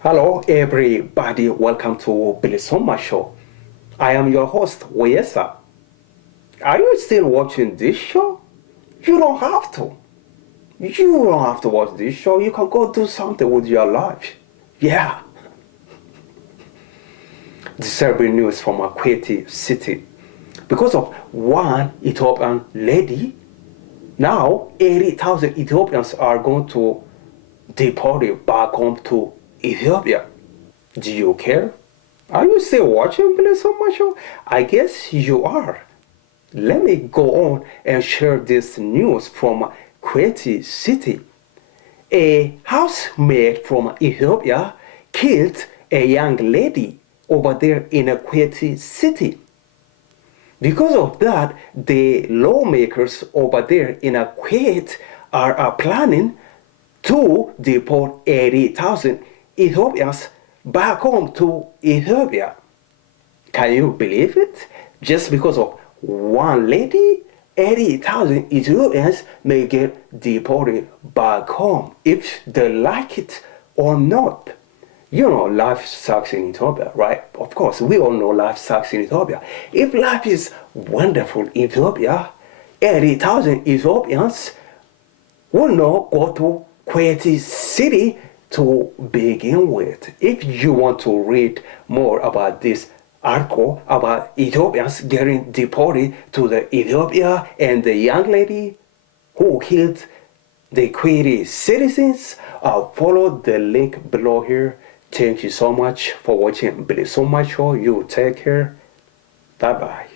Hello everybody, welcome to bilisummaashow. I am your host, Weyesa. Are you still watching this show? You don't have to. You don't have to watch this show. You can go do something with your life. Yeah. Disturbing news from a Kuwait city. Because of one Ethiopian lady, now 80,000 Ethiopians are going to deported back home to Ethiopia. Do you care? Are you still watching bilisummaashow? I guess you are. Let me go on and share this news from Kuwait city. A housemaid from Ethiopia killed a young lady over there in a Kuwait city. Because of that, the lawmakers over there in Kuwait are planning to deport 80,000 Ethiopians back home to Ethiopia. Can you believe it? Just because of one lady, 80,000 Ethiopians may get deported back home if they like it or not. You know, life sucks in Ethiopia, right? Of course, we all know life sucks in Ethiopia. If life is wonderful in Ethiopia, 80,000 Ethiopians will not go to Kuwait city to begin with. If you want to read more about this article about Ethiopians getting deported to the Ethiopia and the young lady who killed the Kuwaiti citizens, follow the link below here. Thank you so much for watching bilisummaashow. You take care. Bye bye.